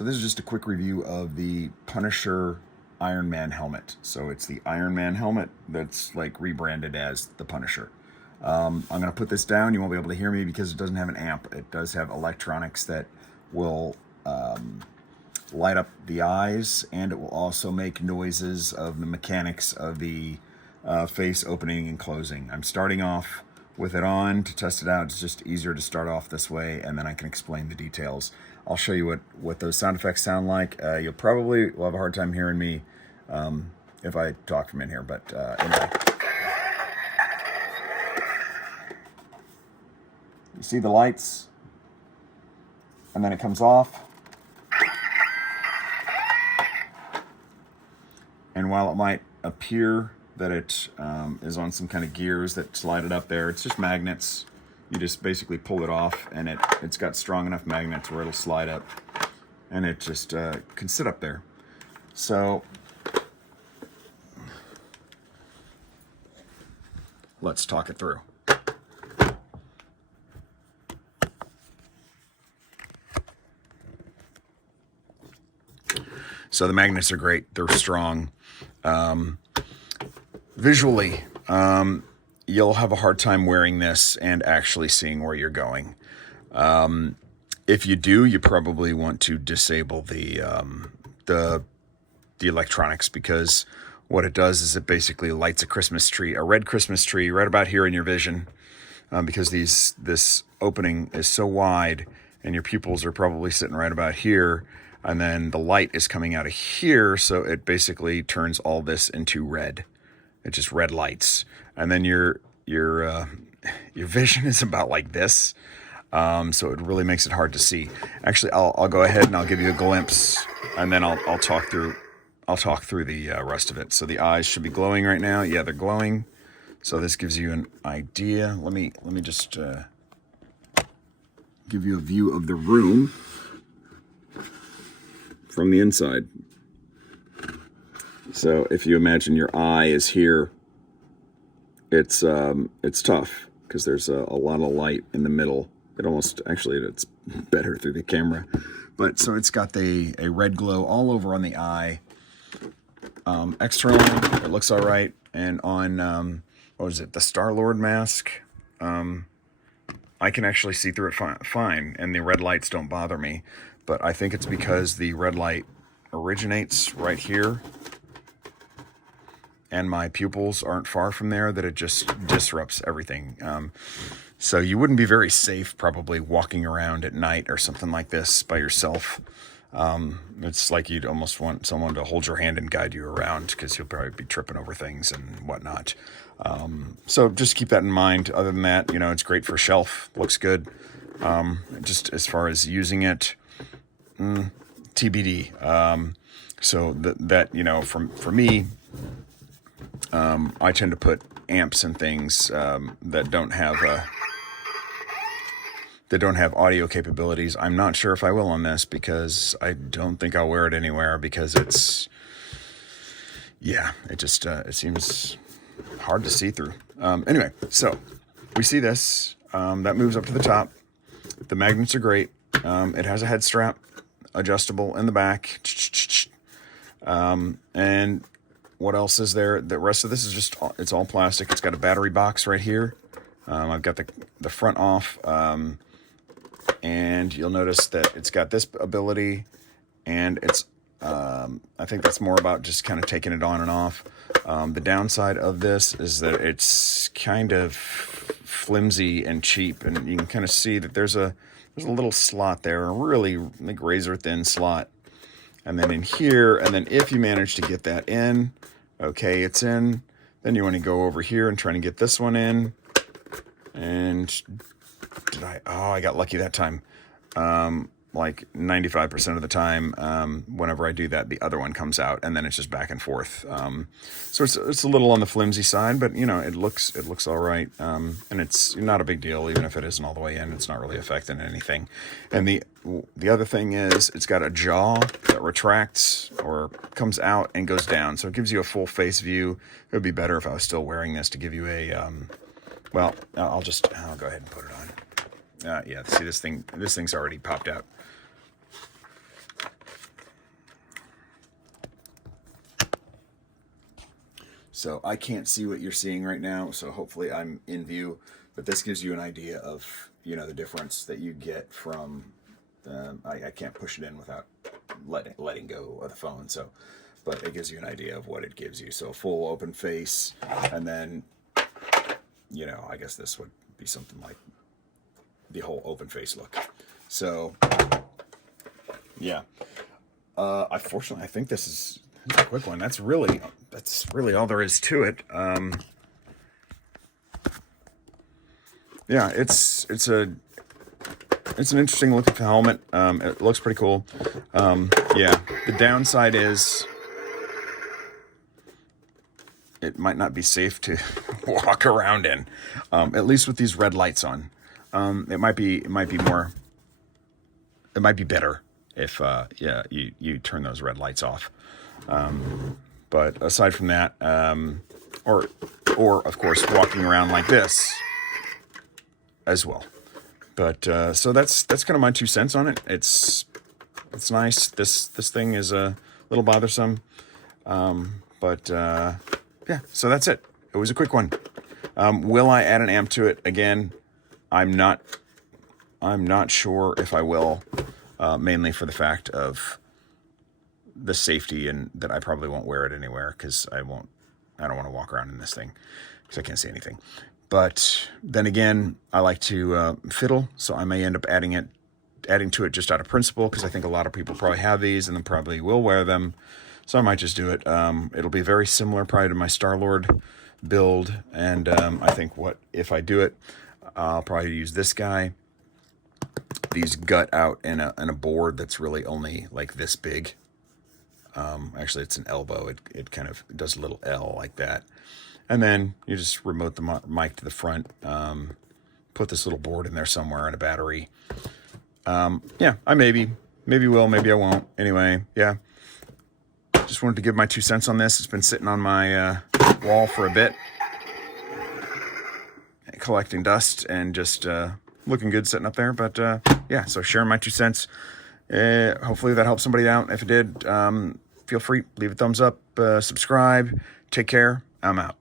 So this is just a quick review of the Punisher Iron Man helmet. So it's the Iron Man helmet that's like rebranded as the Punisher. I'm going to put this down. You won't be able to hear me because it doesn't have an amp. It does have electronics that will light up the eyes, and it will also make noises of the mechanics of the face opening and closing. I'm starting off with it on to test it out. It's just easier to start off this way, and then I can explain the details. I'll show you what those sound effects sound like. You'll probably will have a hard time hearing me if I talk from in here, but anyway. You see the lights, and then it comes off. And while it might appear that it is on some kind of gears that slide it up there, it's just magnets. You just basically pull it off, and it's got strong enough magnets where it'll slide up, and it just can sit up there. So let's talk it through. So the magnets are great. They're strong. Visually, you'll have a hard time wearing this and actually seeing where you're going. If you do, you probably want to disable the electronics, because what it does is it basically lights a Christmas tree, a red Christmas tree, right about here in your vision, because this opening is so wide, and your pupils are probably sitting right about here. And then the light is coming out of here, so it basically turns all this into red. It just red lights, and then your vision is about like this, so it really makes it hard to see. Actually, I'll go ahead and I'll give you a glimpse, and then I'll talk through the rest of it. So the eyes should be glowing right now. Yeah, they're glowing. So this gives you an idea. Let me just give you a view of the room from the inside. So if you imagine your eye is here, it's tough because there's a lot of light in the middle. It's better through the camera. But so it's got a red glow all over on the eye. Externally, it looks all right. And on, the Star-Lord mask, I can actually see through it fine, and the red lights don't bother me. But I think it's because the red light originates right here, and my pupils aren't far from there, that it just disrupts everything. So you wouldn't be very safe probably walking around at night or something like this by yourself. It's like you'd almost want someone to hold your hand and guide you around, because you'll probably be tripping over things and whatnot. So just keep that in mind. Other than that, it's great for shelf. Looks good. Just as far as using it, TBD. So that for me, I tend to put amps and things that don't have audio capabilities. I'm not sure if I will on this, because I don't think I'll wear it anywhere, because it seems hard to see through. Anyway, so we see this that moves up to the top. The magnets are great. It has a head strap, adjustable in the back. And what else is there? The rest of this is it's all plastic. It's got a battery box right here. I've got the front off, and you'll notice that it's got this ability, and it's I think that's more about just kind of taking it on and off. The downside of this is that it's kind of flimsy and cheap, and you can kind of see that there's a little slot there, a really like razor thin slot. And then in here, and then if you manage to get that in, okay, it's in. Then you want to go over here and try to get this one in. And I got lucky that time. Like 95% of the time, whenever I do that, the other one comes out, and then it's just back and forth. So it's a little on the flimsy side, but it looks all right. And it's not a big deal, even if it isn't all the way in. It's not really affecting anything. And the other thing is, it's got a jaw that retracts or comes out and goes down, so it gives you a full face view. It would be better if I was still wearing this to give you a well, I'll go ahead and put it on. Yeah, see, this thing's already popped out. So I can't see what you're seeing right now, so hopefully I'm in view. But this gives you an idea of, you know, the difference that you get from, I can't push it in without letting go of the phone, so, but it gives you an idea of what it gives you. So full open face, and then, you know, I guess this would be something like the whole open face look. So, yeah. Fortunately, I think this is a quick one. That's really all there is to it. Yeah, it's an interesting look at the helmet. It looks pretty cool. Yeah, the downside is it might not be safe to walk around in, at least with these red lights on. It might be better if you turn those red lights off. But aside from that, or of course walking around like this as well. But so that's kind of my 2 cents on it. It's nice. This thing is a little bothersome, but yeah. So that's it. It was a quick one. Will I add an amp to it again? I'm not sure if I will, mainly for the fact of the safety and that I probably won't wear it anywhere because I don't want to walk around in this thing because I can't see anything. But then again, I like to fiddle, so I may end up adding to it just out of principle because I think a lot of people probably have these and then probably will wear them. So I might just do it. It'll be very similar probably to my Star-Lord build, and I think if I do it, I'll probably use this guy. These gut out in a board that's really only like this big. Actually, it's an elbow. It kind of does a little L like that. And then you just remote the mic to the front. Put this little board in there somewhere and a battery. Yeah, I maybe will, maybe I won't. Anyway, yeah. Just wanted to give my 2 cents on this. It's been sitting on my wall for a bit, collecting dust and just looking good sitting up there. But yeah, so sharing my 2 cents. Hopefully that helped somebody out. If it did, feel free, leave a thumbs up, subscribe. Take care. I'm out.